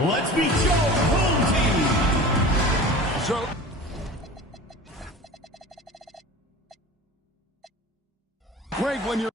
Let's meet your home team. So, Greg, when you're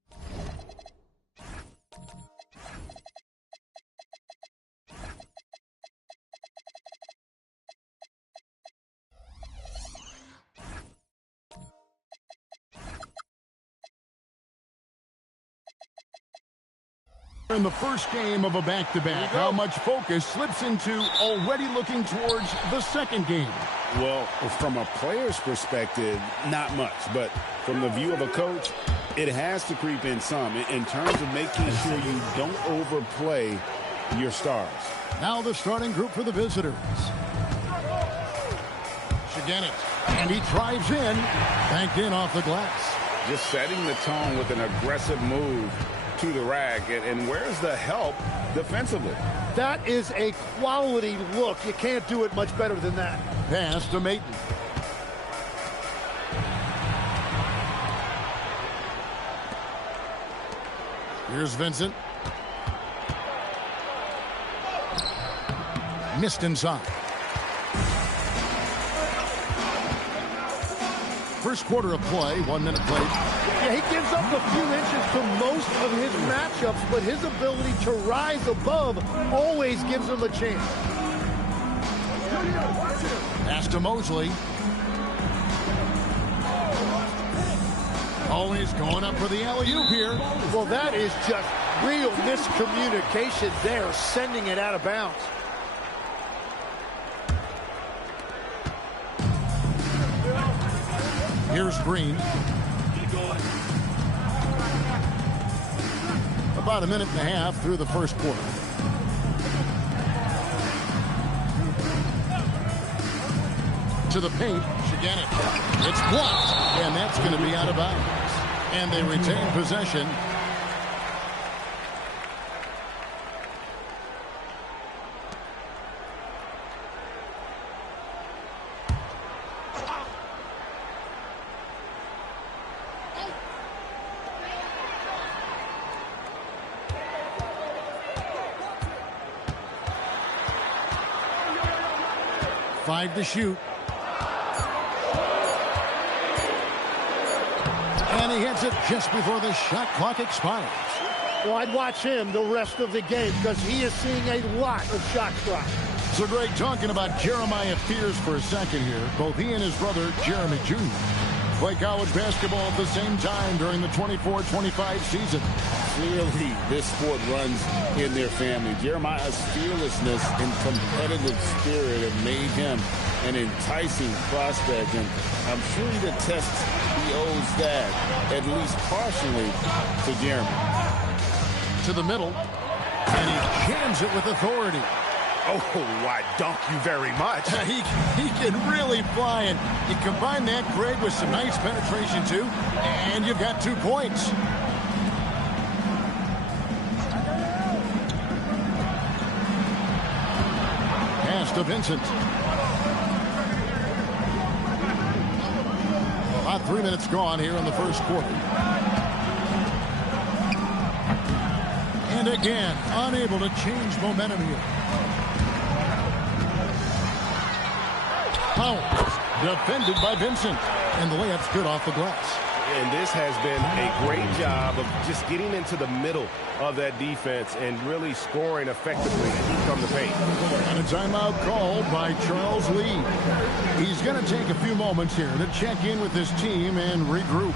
in the first game of a back-to-back, how much focus slips into already looking towards the second game? Well, from a player's perspective, not much. But from the view of a coach, it has to creep in some in terms of making sure you don't overplay your stars. Now the starting group for the visitors. Shigenet, and he drives in, banked in off the glass. Just setting the tone with an aggressive move to the rack, and where's the help defensively? That is a quality look. You can't do it much better than that. Pass to Maton. Here's Vincent. Missed inside. First quarter of play, 1 minute played. Yeah, he gives up a few inches to most of his matchups, but his ability to rise above always gives him a chance. Pass to Mosley. Always going up for the alley-oop here. Well, that is just real miscommunication there, sending it out of bounds. Here's Green. About a minute and a half through the first quarter. To the paint, Shigenet. It's blocked, and that's going to be out of bounds. And they retain possession. Five to shoot. And he hits it just before the shot clock expires. Well, I'd watch him the rest of the game because he is seeing a lot of shot clock. So, Greg, talking about Jeremiah Fears for a second here. Both he and his brother, Jeremy Jr., play college basketball at the same time during the 24-25 season. Clearly, this sport runs in their family. Jeremiah's fearlessness and competitive spirit have made him an enticing prospect, and I'm sure he attests he owes that, at least partially, to Jeremy. To the middle, and he jams it with authority. Oh, I dunk you very much. He can really fly, and you combine that, Greg, with some nice penetration, too, and you've got 2 points. Pass to Vincent. About 3 minutes gone here in the first quarter. And again, unable to change momentum here. Powell, defended by Vincent, and the layup's good off the glass. And this has been a great job of just getting into the middle of that defense and really scoring effectively from the paint. And a timeout called by Charles Lee. He's going to take a few moments here to check in with his team and regroup.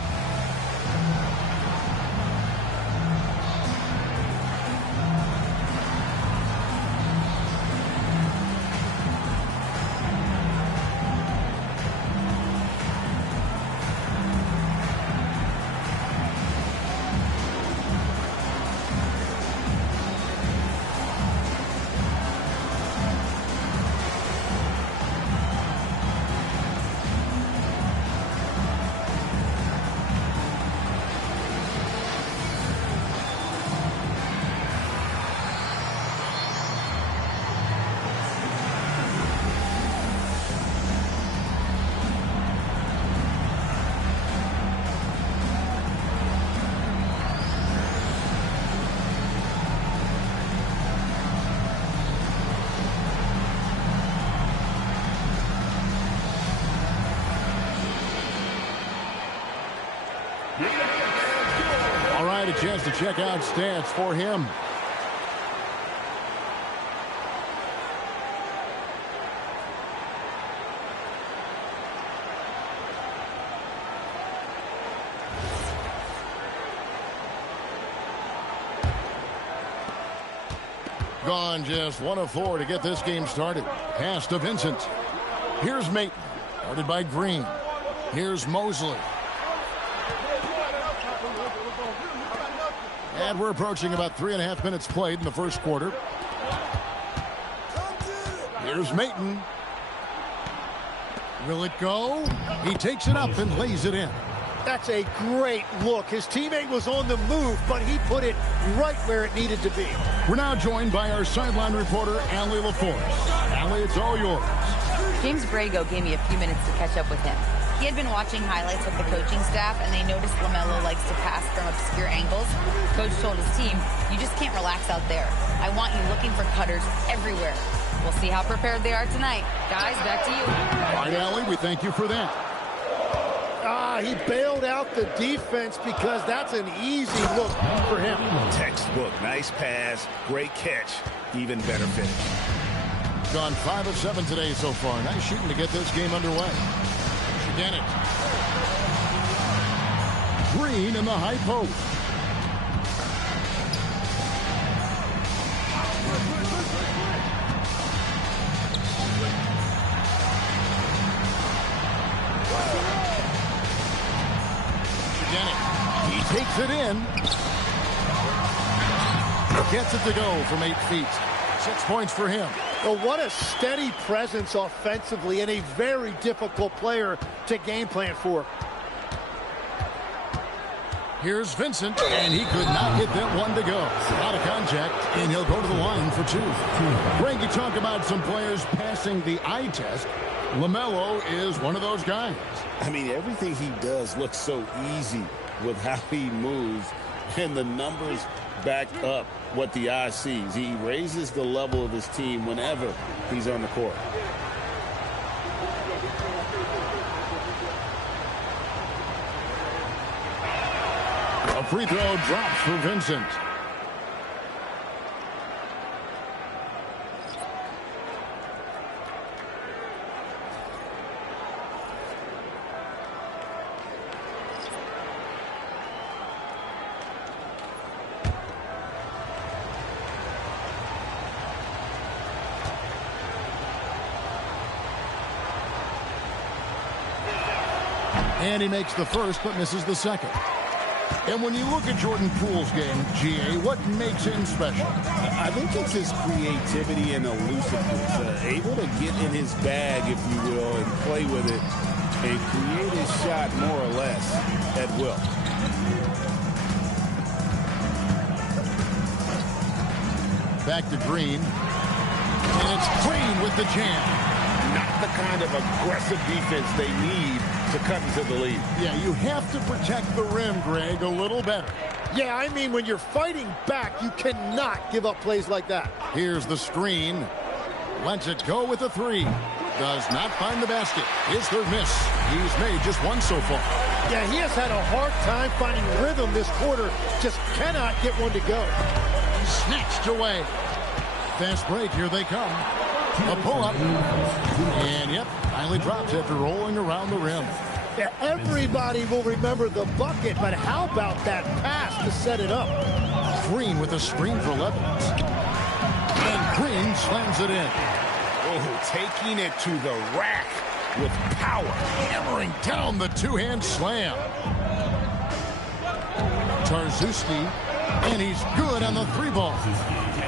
has the checkout stats for him. Gone just 1 of 4 to get this game started. Pass to Vincent. Here's Maton. Guarded by Green. Here's Mosley. And we're approaching about 3.5 minutes played in the first quarter. Here's Maton. Will it go? He takes it up and lays it in. That's a great look. His teammate was on the move, but he put it right where it needed to be. We're now joined by our sideline reporter, Allie LaForce. Allie, it's all yours. James Brago gave me a few minutes to catch up with him. He had been watching highlights with the coaching staff, and they noticed LaMelo likes to pass from obscure angles. Coach told his team, you just can't relax out there. I want you looking for cutters everywhere. We'll see how prepared they are tonight. Guys, back to you. All right, Allie, we thank you for that. He bailed out the defense because that's an easy look for him. Textbook. Nice pass. Great catch. Even better finish. Gone 5 of 7 today so far. Nice shooting to get this game underway. Again it. Green in the high post. He takes it in. Gets it to go from 8 feet. 6 points for him. Well, what a steady presence offensively and a very difficult player to game plan for. Here's Vincent, and he could not get that one to go. Out of contact, and he'll go to the line for 2. Greg, you talk about some players passing the eye test. LaMelo is one of those guys. I mean, everything he does looks so easy with how he moves, and the numbers back up what the eye sees. He raises the level of his team whenever he's on the court. A free throw drops for Vincent. And he makes the first, but misses the second. And when you look at Jordan Poole's game, G.A., what makes him special? I think it's his creativity and elusiveness. Able to get in his bag, if you will, and play with it and create his shot more or less at will. Back to Green. And it's Green with the jam. Not the kind of aggressive defense they need to cut into the lead. Yeah, you have to protect the rim, Greg, a little better. Yeah, I mean, when you're fighting back, you cannot give up plays like that. Here's the screen. Lets it go with a 3. Does not find the basket. His third miss. He's made just 1 so far. Yeah, he has had a hard time finding rhythm this quarter. Just cannot get one to go. Snatched away. Fast break. Here they come. A pull-up. And, yep, finally drops after rolling around the rim. Yeah, everybody will remember the bucket, but how about that pass to set it up? Green with a screen for Levens. And Green slams it in. Oh, taking it to the rack with power. Hammering down the two-hand slam. Tarzuski. And he's good on the 3-ball.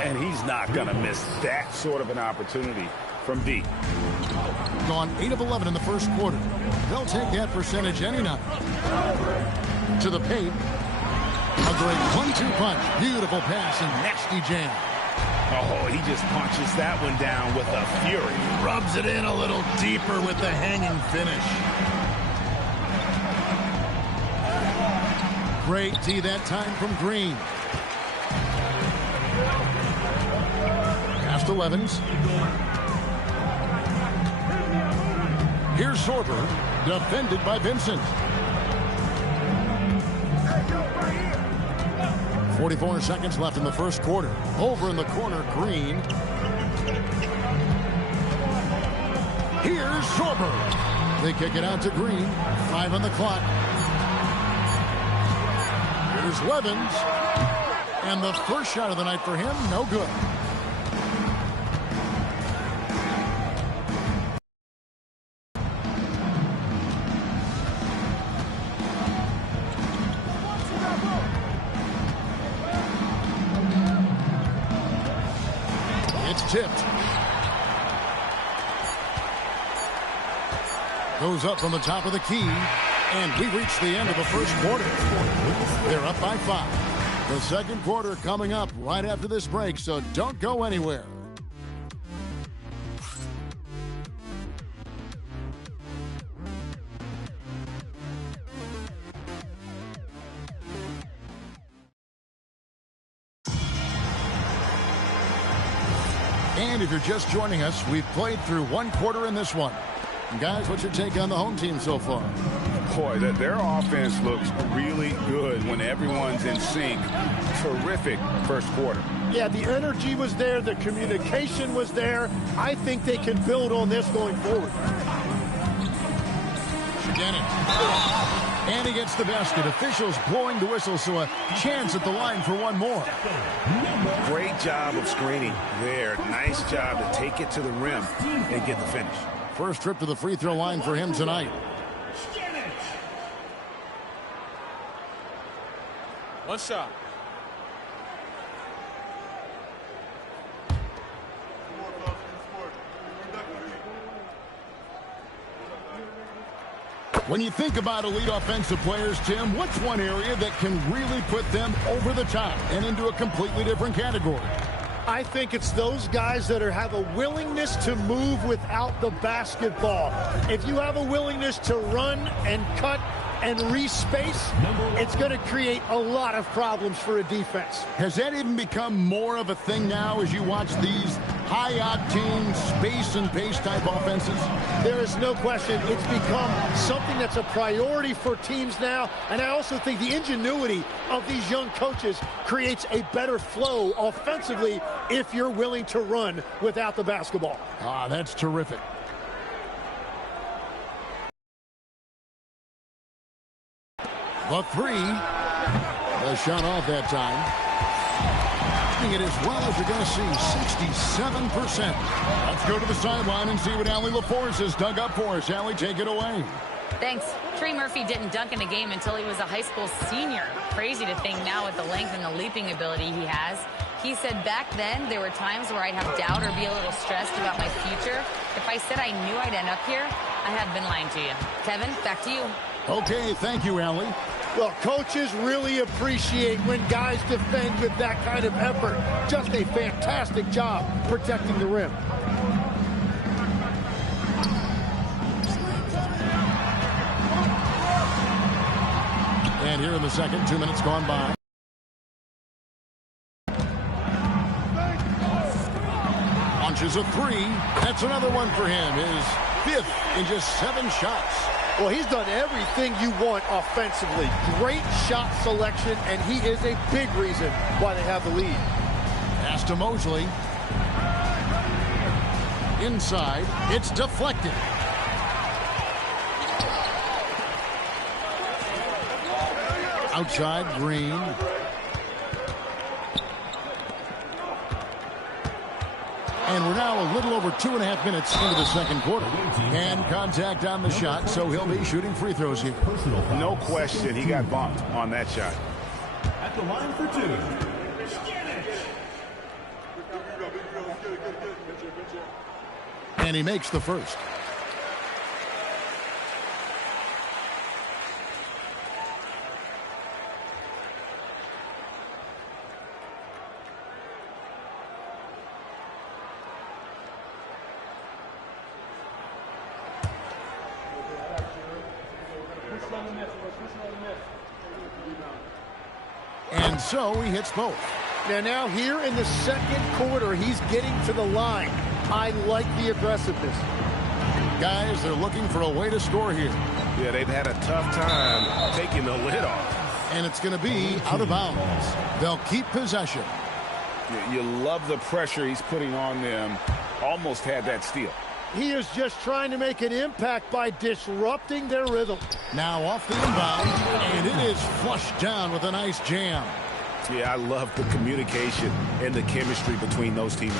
And he's not going to miss that sort of an opportunity from deep. Gone 8 of 11 in the first quarter. They'll take that percentage any night. To the paint. A great 1-2 punch. Beautiful pass and nasty jam. Oh, he just punches that one down with a fury. Rubs it in a little deeper with the hanging finish. Great D that time from Green. Pass to Levens. Here's Sorber, defended by Vincent. 44 seconds left in the first quarter. Over in the corner, Green. Here's Sorber. They kick it out to Green. 5 on the clock. Here's Levens. And the first shot of the night for him, no good. It's tipped. Goes up from the top of the key. And we reach the end of the first quarter. They're up by 5. The second quarter coming up right after this break, so don't go anywhere. And if you're just joining us, we've played through one quarter in this one. And guys, what's your take on the home team so far? Boy, their offense looks really good when everyone's in sync. Terrific first quarter. Yeah, the energy was there. The communication was there. I think they can build on this going forward. Again, and he gets the basket. Officials blowing the whistle, so a chance at the line for one more. Great job of screening there. Nice job to take it to the rim and get the finish. First trip to the free throw line for him tonight. One shot. When you think about elite offensive players, Tim, what's one area that can really put them over the top and into a completely different category? I think it's those guys that have a willingness to move without the basketball. If you have a willingness to run and cut and re-space, it's going to create a lot of problems for a defense. Has that even become more of a thing now as you watch these high-octane space and pace type offenses? There is no question it's become something that's a priority for teams now, and I also think the ingenuity of these young coaches creates a better flow offensively if you're willing to run without the basketball. Ah, that's terrific. The three. The shot off that time. It as well as you're going to see, 67%. Let's go to the sideline and see what Allie LaForce has dug up for us. Allie, take it away. Thanks. Trey Murphy didn't dunk in a game until he was a high school senior. Crazy to think now with the length and the leaping ability he has. He said back then there were times where I'd have doubt or be a little stressed about my future. If I said I knew I'd end up here, I have been lying to you. Kevin, back to you. Okay, thank you, Allie. Well, coaches really appreciate when guys defend with that kind of effort. Just a fantastic job protecting the rim. And here in the second, 2 minutes gone by. Launches a three. That's another one for him. His fifth in just 7 shots. Well, he's done everything you want offensively. Great shot selection, and he is a big reason why they have the lead. Pass to Mosley. Inside. It's deflected. Outside, Green. And we're now a little over 2.5 minutes into the second quarter. And contact on the shot, so he'll be shooting free throws here. No question, he got bumped on that shot. At the line for 2. And he makes the first. And so he hits both. Now here in the second quarter, he's getting to the line. I like the aggressiveness. Guys, they're looking for a way to score here. Yeah, they've had a tough time taking the lid off. And it's going to be out of bounds. They'll keep possession. You love the pressure he's putting on them. Almost had that steal. He is just trying to make an impact by disrupting their rhythm. Now off the inbound, and it is flushed down with a nice jam. Yeah, I love the communication and the chemistry between those teammates.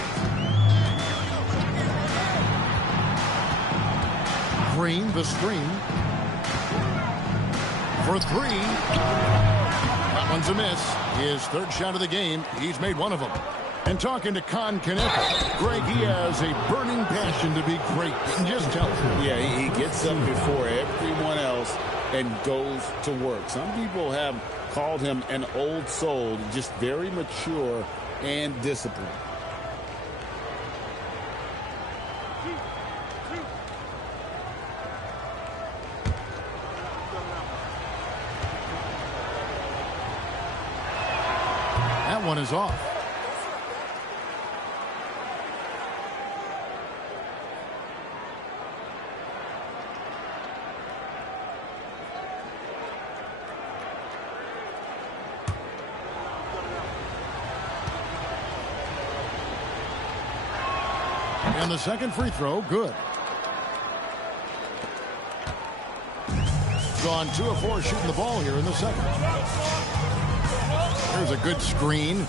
Green, the screen. For three. That one's a miss. His third shot of the game. He's made one of them. And talking to Con Canepa, Greg, he has a burning passion to be great. You can just tell him. Yeah, he gets up before everyone else and goes to work. Some people have called him an old soul, just very mature and disciplined. That one is off. And the second free throw, good. Gone 2 of 4 shooting the ball here in the second. There's a good screen.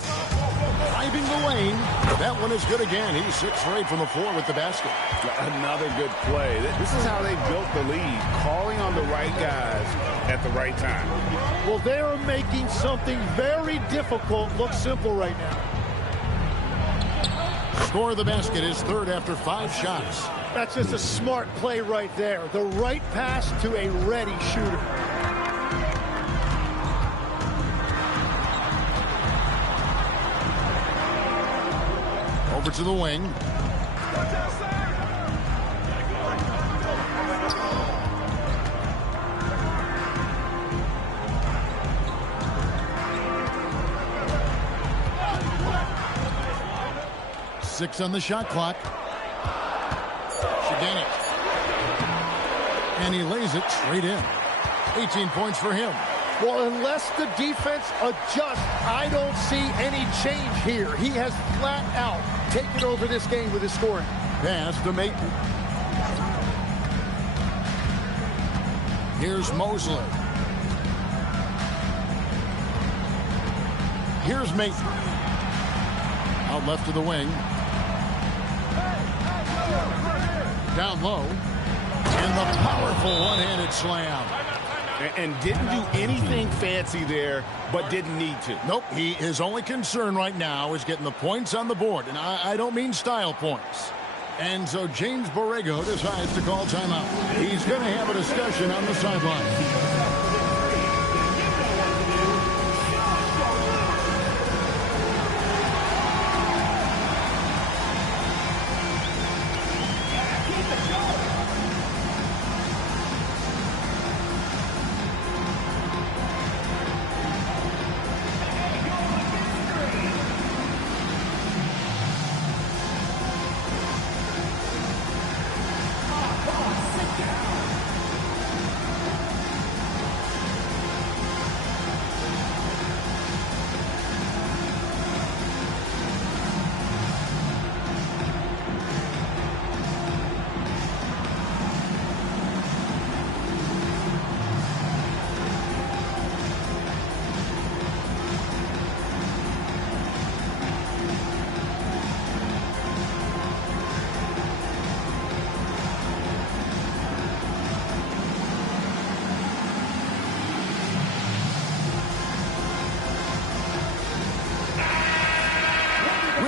Driving the lane. That one is good again. He's 6 for 8 from the floor with the basket. Another good play. This is how they built the lead, calling on the right guys at the right time. Well, they are making something very difficult look simple right now. Score of the basket is third after 5 shots. That's just a smart play right there. The right pass to a ready shooter. Over to the wing. Six on the shot clock. Shaganik. And he lays it straight in. 18 points for him. Well, unless the defense adjusts, I don't see any change here. He has flat out taken over this game with his scoring. Pass to Maton. Here's Mosley. Here's Maton. Out left to the wing. Down low. And the powerful one-handed slam. And didn't do anything fancy there, but didn't need to. Nope, his only concern right now is getting the points on the board. And I don't mean style points. And so James Borrego decides to call timeout. He's going to have a discussion on the sideline.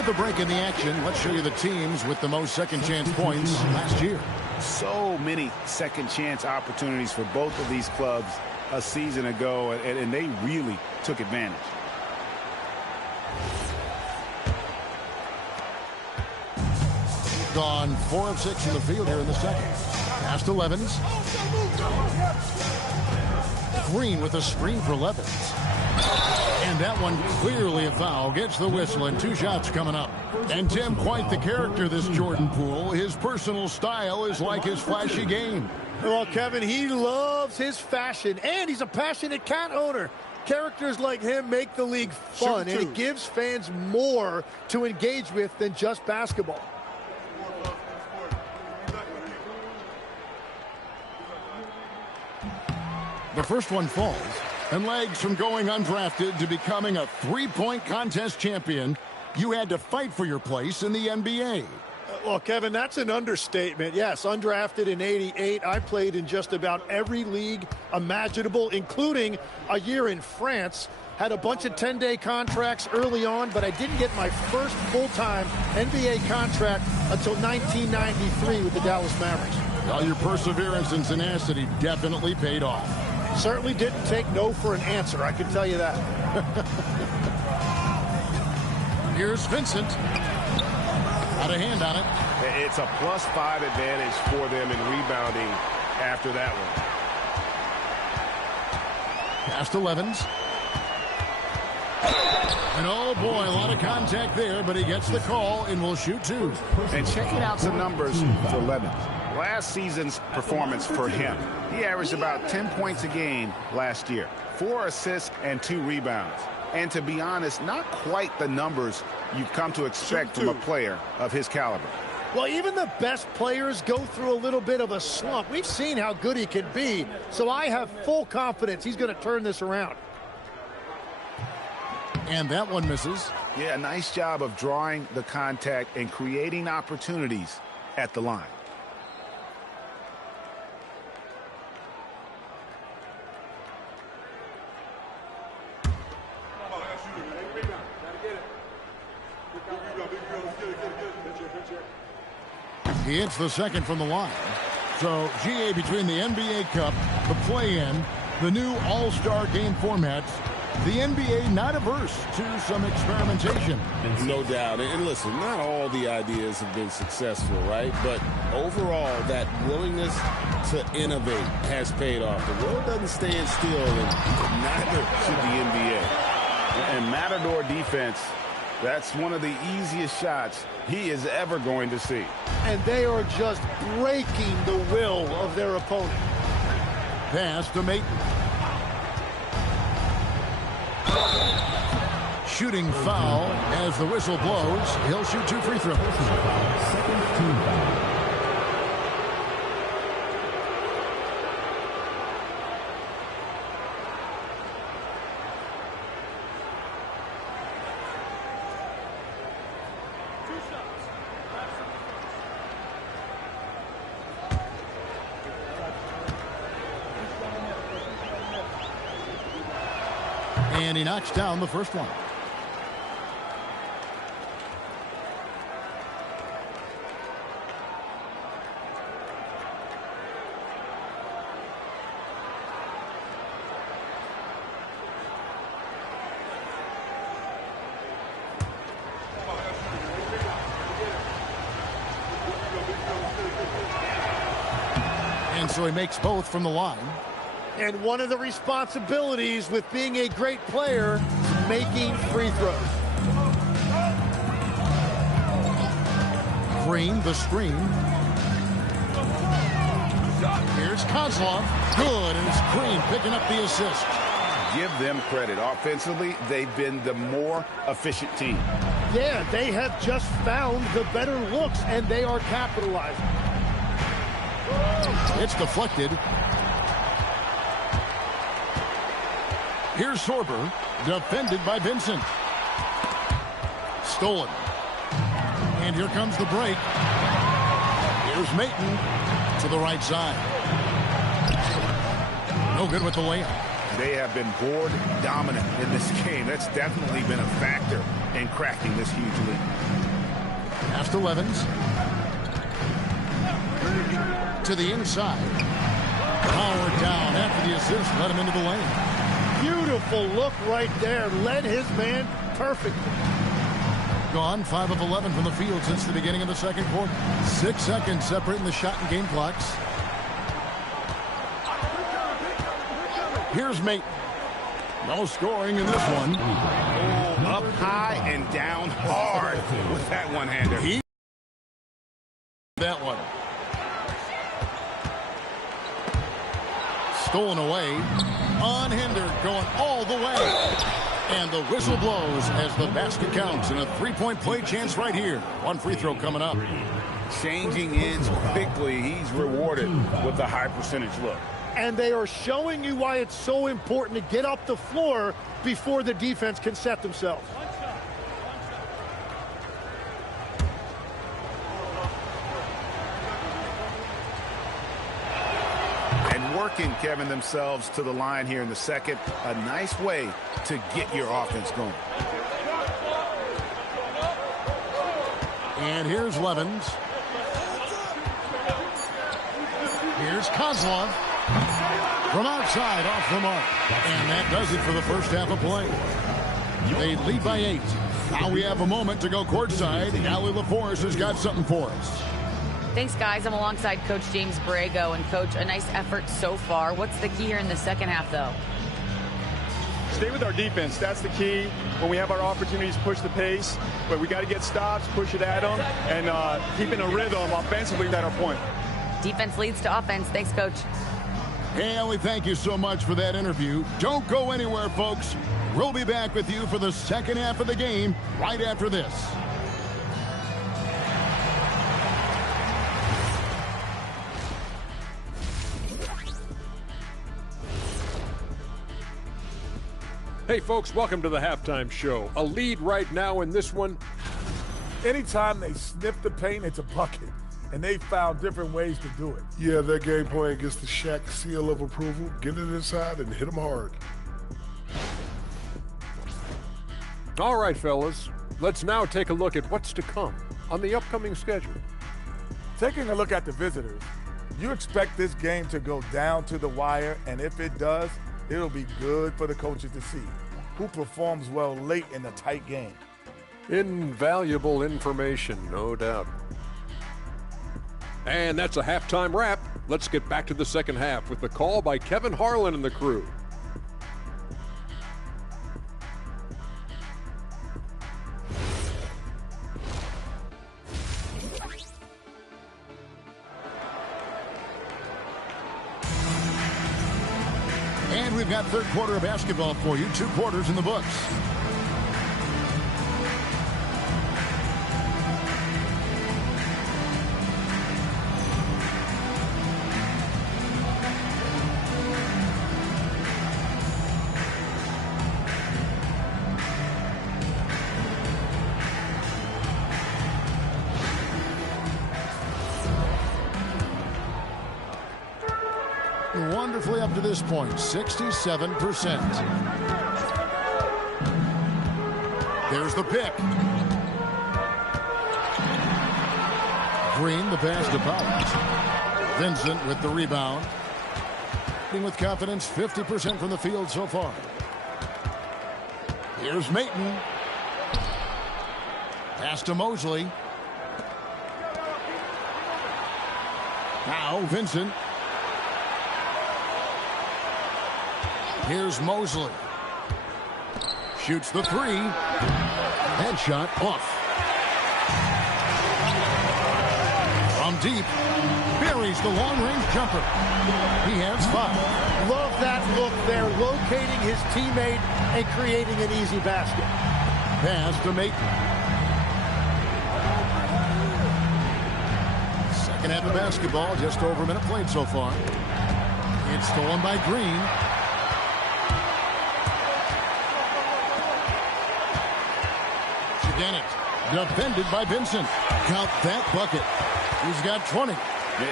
The break in the action. Let's show you the teams with the most second chance points last year. So many second chance opportunities for both of these clubs a season ago, and they really took advantage. Gone 4 of 6 in the field here in the second. Pass to Levens. Green with a screen for Levens. And that one clearly a foul. Gets the whistle, and 2 shots coming up. And Tim, quite the character, this Jordan Poole. His personal style is like his flashy game. Well, Kevin, he loves his fashion, and he's a passionate cat owner. Characters like him make the league fun, and it gives fans more to engage with than just basketball. The first one falls, and legs from going undrafted to becoming a three-point contest champion, you had to fight for your place in the NBA. Well, Kevin, that's an understatement. Yes, undrafted in '88. I played in just about every league imaginable, including a year in France. Had a bunch of 10-day contracts early on, but I didn't get my first full-time NBA contract until 1993 with the Dallas Mavericks. Well, your perseverance and tenacity definitely paid off. Certainly didn't take no for an answer, I can tell you that. Here's Vincent. Got a hand on it. It's a +5 advantage for them in rebounding after that one. Pass to Levens. And oh boy, a lot of contact there, but he gets the call and will shoot two. And checking out some numbers for Levens. Last season's performance for him, he averaged about 10 points a game last year, 4 assists and 2 rebounds. And to be honest, not quite the numbers you've come to expect from a player of his caliber. Well, even the best players go through a little bit of a slump. We've seen how good he can be, so I have full confidence he's going to turn this around. And that one misses. Yeah, a nice job of drawing the contact and creating opportunities at the line. He hits the second from the line. So, GA, between the NBA Cup, the play-in, the new All-Star game formats, the NBA not averse to some experimentation. No doubt. And listen, not all the ideas have been successful, right? But overall, that willingness to innovate has paid off. The world doesn't stand still, and neither should the NBA. And Matador defense, that's one of the easiest shots he is ever going to see. And they are just breaking the will of their opponent. Pass to Maton. Shooting foul as the whistle blows. He'll shoot 2 free throws. Second team foul. And he knocks down the first one. And so he makes both from the line. And one of the responsibilities with being a great player, making free throws. Green, the screen. Here's Kozlov. Good, and it's Green picking up the assist. Give them credit. Offensively, they've been the more efficient team. Yeah, they have just found the better looks, and they are capitalizing. It's deflected. Here's Sorber, defended by Vincent. Stolen. And here comes the break. Here's Maton to the right side. No good with the layup. They have been board dominant in this game. That's definitely been a factor in cracking this huge lead. Pass to Levens. To the inside. Power down after the assist. Let him into the lane. Beautiful look right there. Led his man perfectly. Gone 5 of 11 from the field since the beginning of the second quarter. 6 seconds separating the shot and game clocks. Here's Maton. No scoring in this one. Oh, up high and down hard with that one-hander. That one. Stolen away. unhindered, going all the way. And the whistle blows as the basket counts, and a three-point play chance right here. One free throw coming up. Changing ends quickly. He's rewarded with a high percentage look. And they are showing you why it's so important to get up the floor before the defense can set themselves. Working, Kevin, themselves to the line here in the second. A nice way to get your offense going. And here's Levens. Here's Kozlov. From outside, off the mark. And that does it for the first half of play. They lead by 8. Now we have a moment to go courtside. Allie LaForce has got something for us. Thanks, guys. I'm alongside Coach James Borrego. And, Coach, a nice effort so far. What's the key here in the second half, though? Stay with our defense. That's the key. When we have our opportunities, push the pace. But we got to get stops, push it at them, and keeping a rhythm offensively at our point. Defense leads to offense. Thanks, Coach. Hey, Allie, thank you so much for that interview. Don't go anywhere, folks. We'll be back with you for the second half of the game right after this. Hey, folks, welcome to the halftime show. A lead right now in this one. Anytime they sniff the paint, it's a bucket. And they found different ways to do it. Yeah, their game plan gets the Shaq seal of approval. Get it inside and hit them hard. All right, fellas. Let's now take a look at what's to come on the upcoming schedule. Taking a look at the visitors, you expect this game to go down to the wire, and if it does, it'll be good for the coaches to see who performs well late in a tight game. Invaluable information, no doubt. And that's a halftime wrap. Let's get back to the second half with the call by Kevin Harlan and the crew. And we've got third quarter of basketball for you. 2 quarters in the books. Wonderfully up to this point, 67%. There's the pick. Green, the pass to Powers. Vincent with the rebound. With confidence, 50% from the field so far. Here's Mayton. Pass to Mosley. Now Vincent. Here's Mosley. Shoots the 3. Headshot off. From deep. Buries the long-range jumper. He has 5. Love that look there, locating his teammate and creating an easy basket. Pass to Mayton. Second half of basketball, just over a minute played so far. It's stolen by Green. Again, it defended by Vincent. Count that bucket. He's got 20.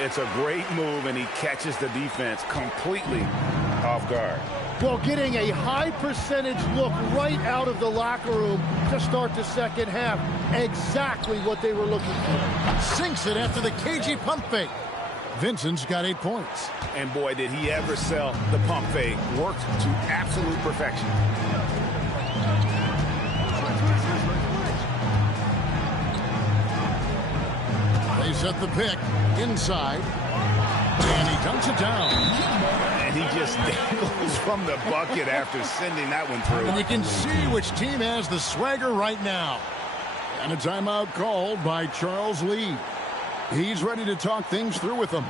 It's a great move, and he catches the defense completely off guard. Well, getting a high percentage look right out of the locker room to start the second half. Exactly what they were looking for. Sinks it after the cagey pump fake. Vincent's got 8 points. And boy, did he ever sell the pump fake. Worked to absolute perfection. They set the pick inside. And he dunks it down. And he just dangles from the bucket after sending that one through. And you can see which team has the swagger right now. And a timeout called by Charles Lee. He's ready to talk things through with them.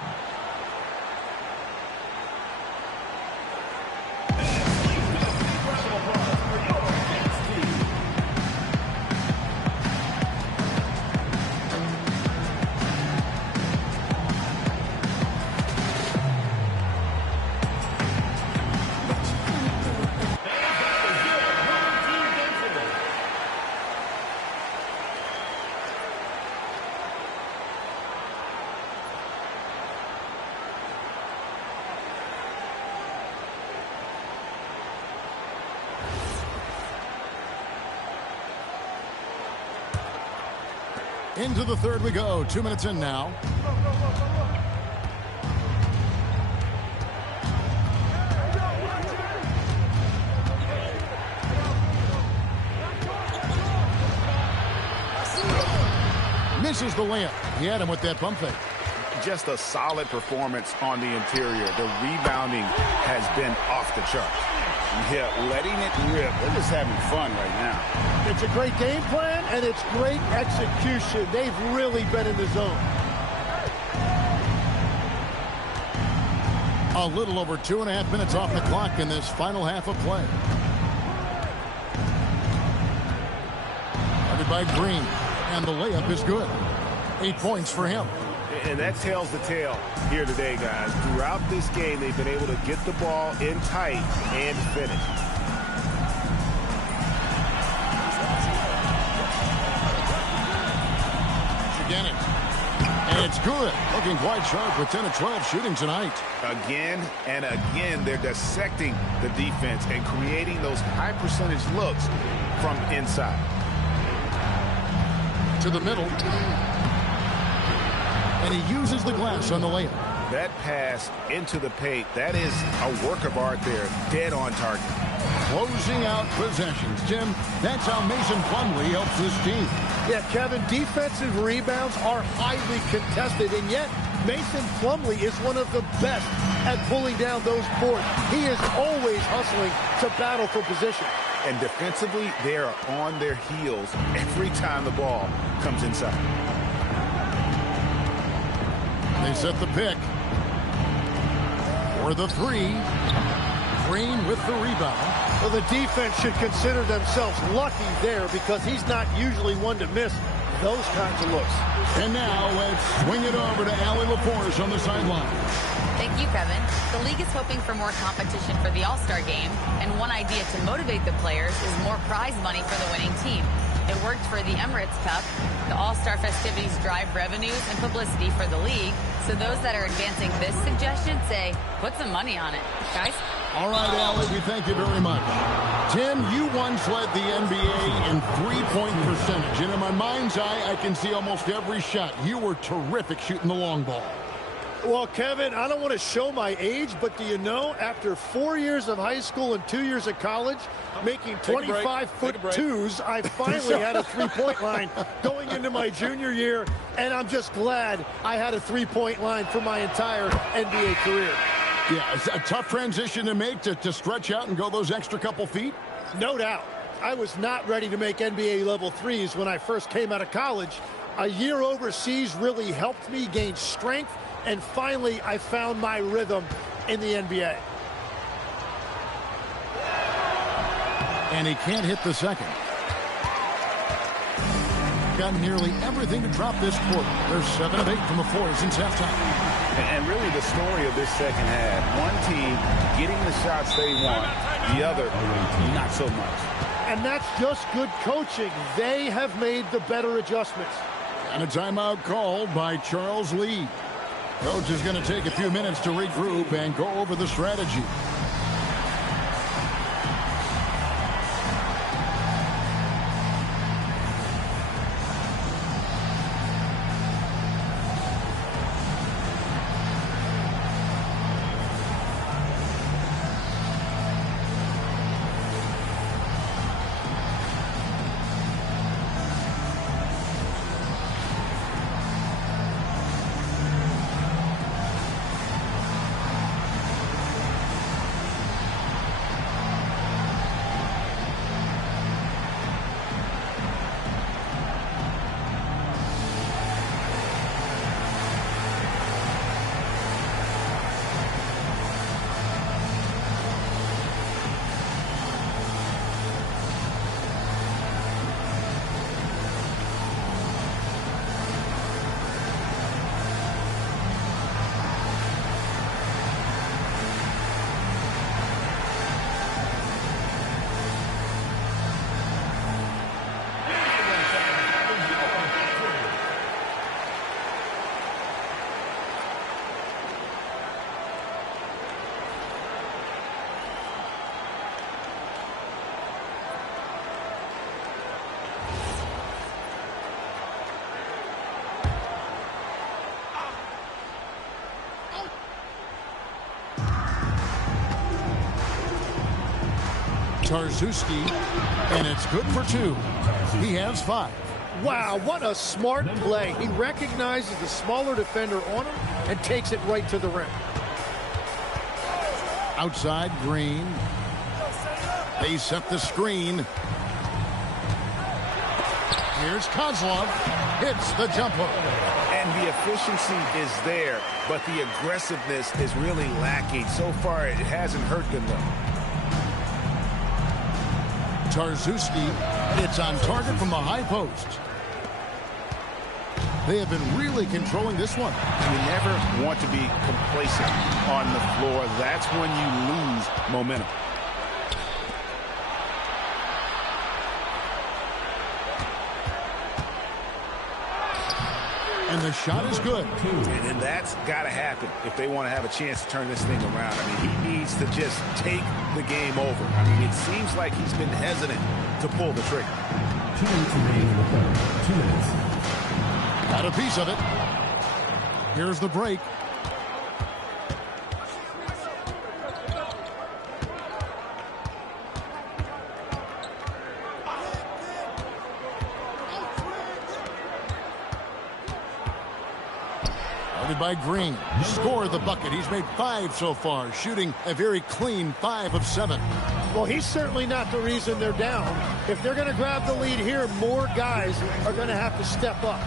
Into the third we go. 2 minutes in now. Misses the layup. He had him with that pump fake. Just a solid performance on the interior. The rebounding has been off the charts. Yeah, letting it rip. They're just having fun right now. It's a great game plan, and it's great execution. They've really been in the zone. A little over 2.5 minutes off the clock in this final half of play. Guarded by Green, and the layup is good. 8 points for him. And that tells the tale here today, guys. Throughout this game, they've been able to get the ball in tight and finish. Again, and it's good. Looking quite sharp with 10 of 12 shooting tonight. Again and again, they're dissecting the defense and creating those high percentage looks from inside. To the middle. And he uses the glass on the layup. That pass into the paint, that is a work of art there. Dead on target. Closing out possessions. Jim, that's how Mason Plumlee helps this team. Yeah, Kevin, defensive rebounds are highly contested, and yet Mason Plumlee is one of the best at pulling down those boards. He is always hustling to battle for position. And defensively, they are on their heels every time the ball comes inside. They set the pick. For the three. Green with the rebound. Well, the defense should consider themselves lucky there because he's not usually one to miss those kinds of looks. And now let's swing it over to Allie LaForce on the sideline. Thank you, Kevin. The league is hoping for more competition for the All-Star game, and one idea to motivate the players is more prize money for the winning team. It worked for the Emirates Cup. The All-Star festivities drive revenues and publicity for the league, so those that are advancing this suggestion say, put some money on it. Guys? All right, Allie, we thank you very much. Tim, you once led the NBA in three-point percentage, and in my mind's eye, I can see almost every shot. You were terrific shooting the long ball. Well, Kevin, I don't want to show my age, but do you know, after 4 years of high school and 2 years of college, making 25-foot twos, I finally had a three-point line going into my junior year, and I'm just glad I had a three-point line for my entire NBA career. Yeah, it's a tough transition to make to stretch out and go those extra couple feet. No doubt. I was not ready to make NBA level threes when I first came out of college. A year overseas really helped me gain strength, and finally I found my rhythm in the NBA. And he can't hit the second. Got nearly everything to drop this quarter. They're 7 of 8 from the floor since halftime. And really the story of this second half, one team getting the shots they want, the other not so much. And that's just good coaching. They have made the better adjustments. And a timeout called by Charles Lee. Coach is going to take a few minutes to regroup and go over the strategy. Tarzuski, and it's good for 2. He has 5. Wow, what a smart play. He recognizes the smaller defender on him and takes it right to the rim. Outside, Green. They set the screen. Here's Kozlov. Hits the jumper. And the efficiency is there, but the aggressiveness is really lacking. So far, it hasn't hurt them, though. Tarzuski, it's on target from the high post. They have been really controlling this one. You never want to be complacent on the floor. That's when you lose momentum. And the shot is good. And that's got to happen if they want to have a chance to turn this thing around. I mean, he needs to just take the game over. I mean, it seems like he's been hesitant to pull the trigger. 2 minutes remaining in the third. 2 minutes. Got a piece of it. Here's the break. By Green. Scored the bucket. He's made 5 so far, shooting a very clean 5 of 7. Well, he's certainly not the reason they're down. If they're going to grab the lead here, more guys are going to have to step up.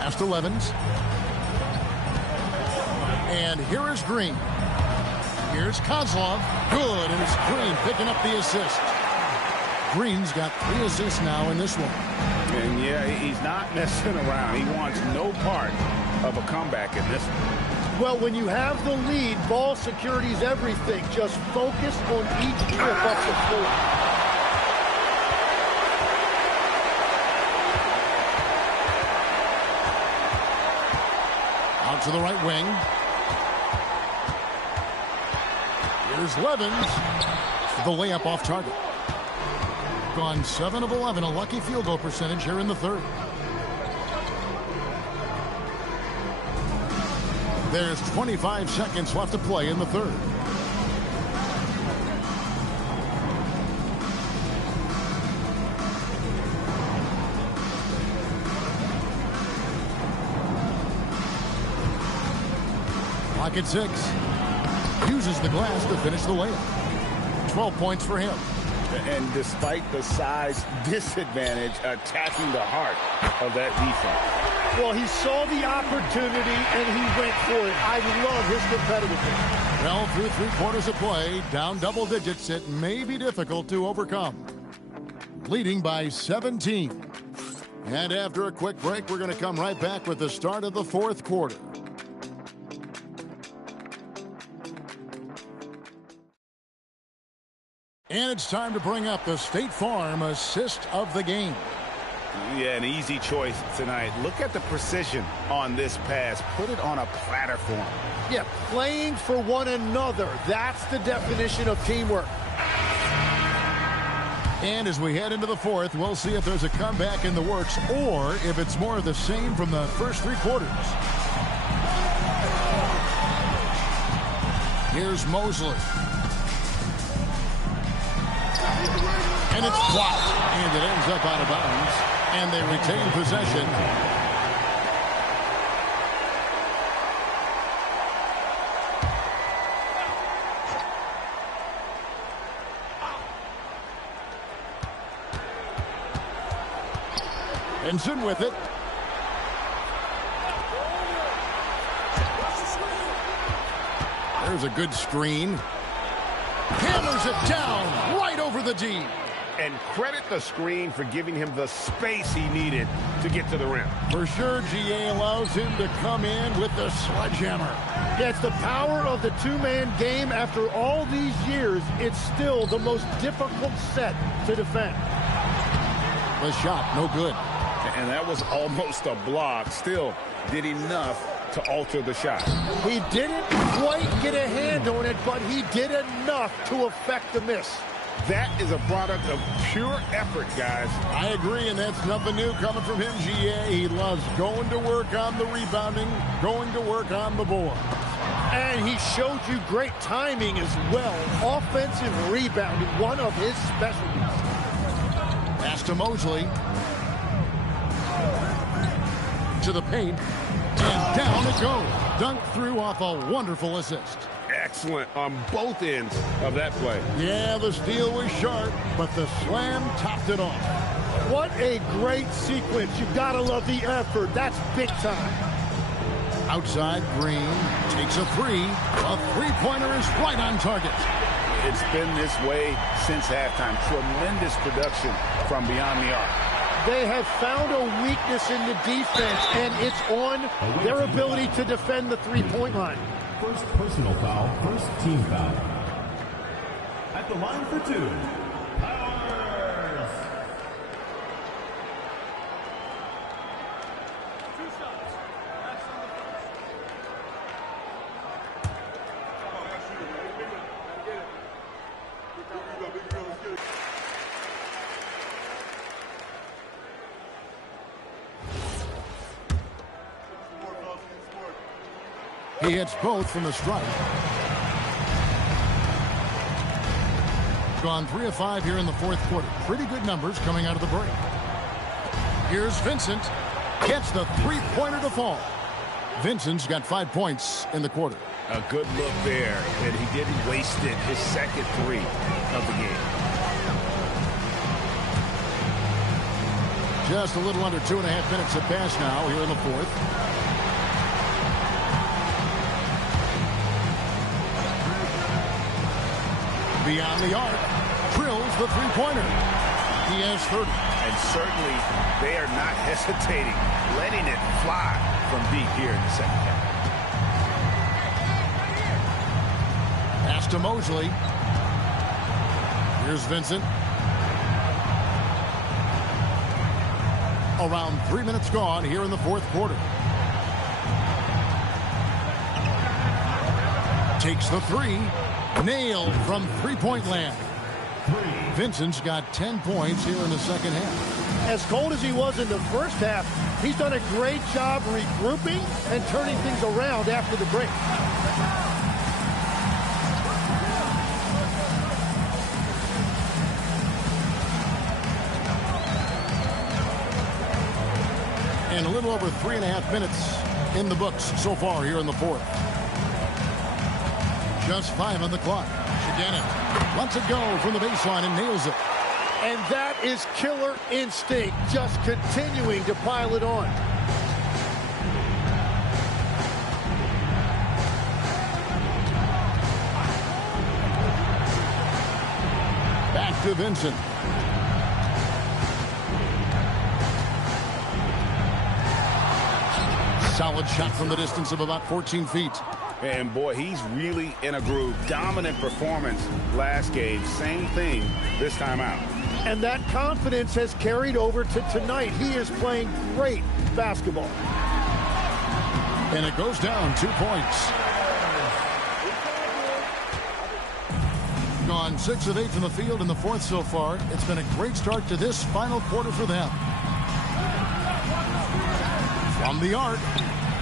Pass to Levens. And here is Green. Here's Kozlov. Good, and it's Green picking up the assist. Green's got 3 assists now in this one. And yeah, he's not messing around. He wants no part of a comeback in this one. Well, when you have the lead, ball security is everything. Just focus on each trip up the floor. Out to the right wing. Here's Levens. The layup off target. Gone 7 of 11, a lucky field goal percentage here in the third. There's 25 seconds left to play in the third. Clock at 6. Uses the glass to finish the layup. 12 points for him. And despite the size disadvantage, attacking the heart of that defense. Well, he saw the opportunity and he went for it. I love his competitiveness. Well, through 3 quarters of play, down double digits, it may be difficult to overcome. Leading by 17. And after a quick break, we're going to come right back with the start of the 4th quarter. And it's time to bring up the State Farm assist of the game. Yeah, an easy choice tonight. Look at the precision on this pass. Put it on a platter for him. Yeah, playing for one another. That's the definition of teamwork. And as we head into the 4th, we'll see if there's a comeback in the works or if it's more of the same from the first 3 quarters. Here's Mosley. And it's blocked, and it ends up out of bounds, and they retain possession. Benson with it. There's a good screen. Hammers it down right over the D. And credit the screen for giving him the space he needed to get to the rim. For sure, GA allows him to come in with the sledgehammer. Yeah, it's the power of the 2-man game. After all these years, it's still the most difficult set to defend. The shot, no good. And that was almost a block. Still did enough to alter the shot. He didn't quite get a hand on it, but he did enough to affect the miss. That is a product of pure effort, guys. I agree, and that's nothing new coming from him, GA. He loves going to work on the rebounding, going to work on the board. And he showed you great timing as well. Offensive rebounding, one of his specialties. Pass to Mosley. To the paint. And down it goes. Dunked through off a wonderful assist. Excellent on both ends of that play. Yeah, the steal was sharp, but the slam topped it off. What a great sequence. You've got to love the effort. That's big time. Outside, Green takes a three. A three-pointer is right on target. It's been this way since halftime. Tremendous production from beyond the arc. They have found a weakness in the defense, and it's on their ability to defend the three-point line. First personal foul, first team foul. At the line for two, Powers. He hits both from the stripe. Gone 3 of 5 here in the fourth quarter. Pretty good numbers coming out of the break. Here's Vincent. Gets the three-pointer to fall. Vincent's got 5 points in the quarter. A good look there, and he didn't waste it. His second three of the game. Just a little under 2.5 minutes to pass now here in the fourth. Beyond the arc, drills the three-pointer. He has 30. And certainly they are not hesitating, letting it fly from deep here in the second half. Pass to Mosley. Here's Vincent. Around 3 minutes gone here in the fourth quarter. Takes the three. Nailed from three-point land. Vincent's got 10 points here in the second half. As cold as he was in the first half, he's done a great job regrouping and turning things around after the break. And a little over 3.5 minutes in the books so far here in the fourth. Just 5 on the clock. Shaganin lets it go from the baseline and nails it. And that is killer instinct, just continuing to pile it on. Back to Vincent. Solid shot from the distance of about 14 feet. And boy, he's really in a groove. Dominant performance last game. Same thing this time out. And that confidence has carried over to tonight. He is playing great basketball. And it goes down 2 points. Gone 6 of 8 from the field in the fourth so far. It's been a great start to this final quarter for them. From the arc.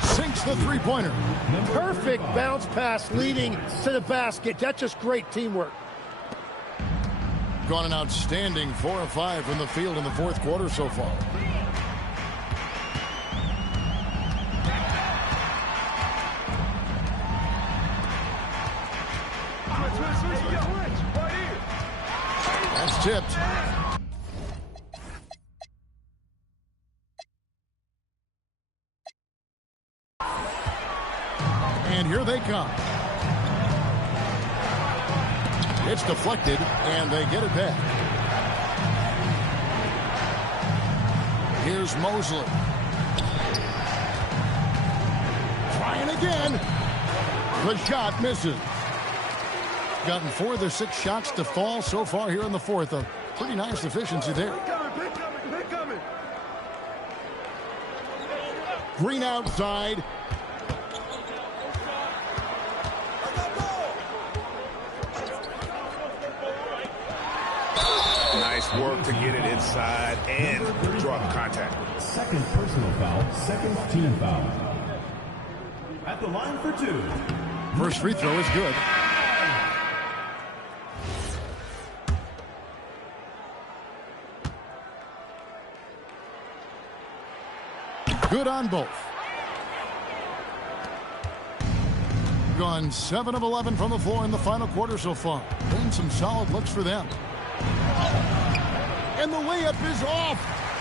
Sinks the three-pointer. Perfect bounce pass leading to the basket. That's just great teamwork. Gone an outstanding 4 of 5 from the field in the fourth quarter so far. That's tipped. And here they come. It's deflected, and they get it back. Here's Mosley. Trying again. The shot misses. Gotten 4 of their 6 shots to fall so far here in the fourth. A pretty nice efficiency there. Green outside. Nice work to get it inside and draw the contact. Second personal foul, second team foul. At the line for 2. First free throw is good. Good on both. Gone 7 of 11 from the floor in the final quarter so far. Been some solid looks for them. And the layup is off.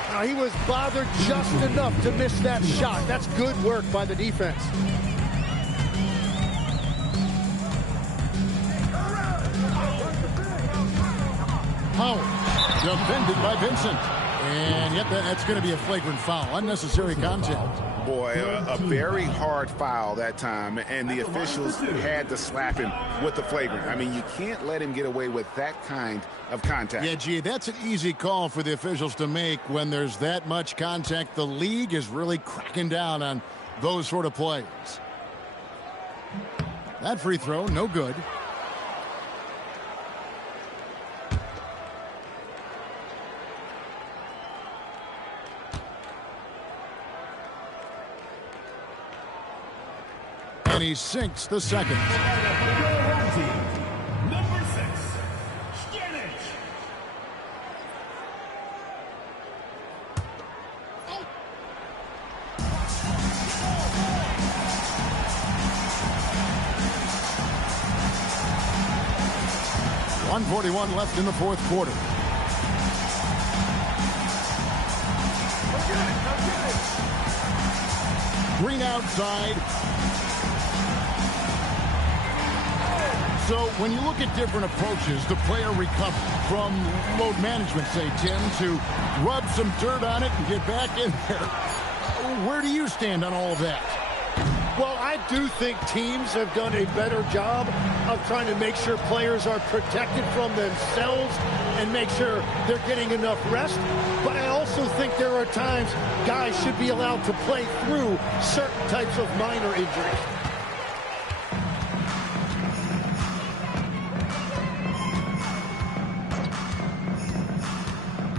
Now, he was bothered just enough to miss that shot. That's good work by the defense. Howard, defended by Vincent. And yet that's going to be a flagrant foul. Unnecessary contact. Boy, a very hard foul that time, and the officials had to slap him with the flagrant. I mean, you can't let him get away with that kind of contact. Yeah, gee, that's an easy call for the officials to make when there's that much contact. The league is really cracking down on those sort of plays. That free throw, no good. And he sinks the second. Number 6, Stanic. .141 left in the fourth quarter. Green outside. So when you look at different approaches to player recovery, from load management, say, Tim, to rub some dirt on it and get back in there, where do you stand on all of that? Well, I do think teams have done a better job of trying to make sure players are protected from themselves and make sure they're getting enough rest. But I also think there are times guys should be allowed to play through certain types of minor injuries.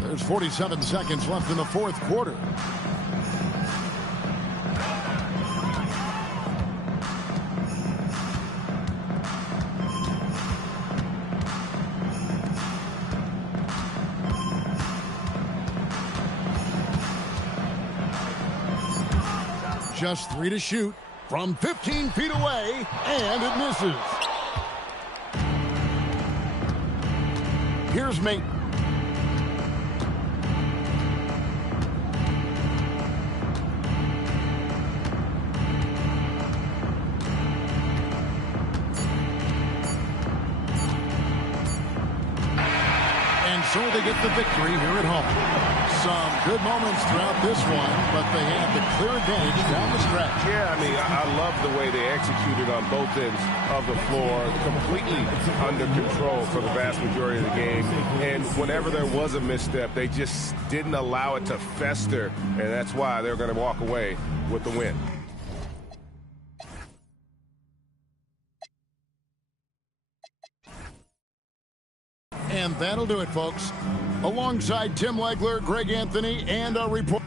There's 47 seconds left in the fourth quarter. Just 3 to shoot from 15 feet away, and it misses. Here's Mate. And so they get the victory here at home. Some good moments throughout this one, but they had the clear advantage down the stretch. Yeah, I mean, I love the way they executed on both ends of the floor, completely under control for the vast majority of the game. And whenever there was a misstep, they just didn't allow it to fester, and that's why they're going to walk away with the win. And that'll do it, folks. Alongside Tim Legler, Greg Anthony, and our report.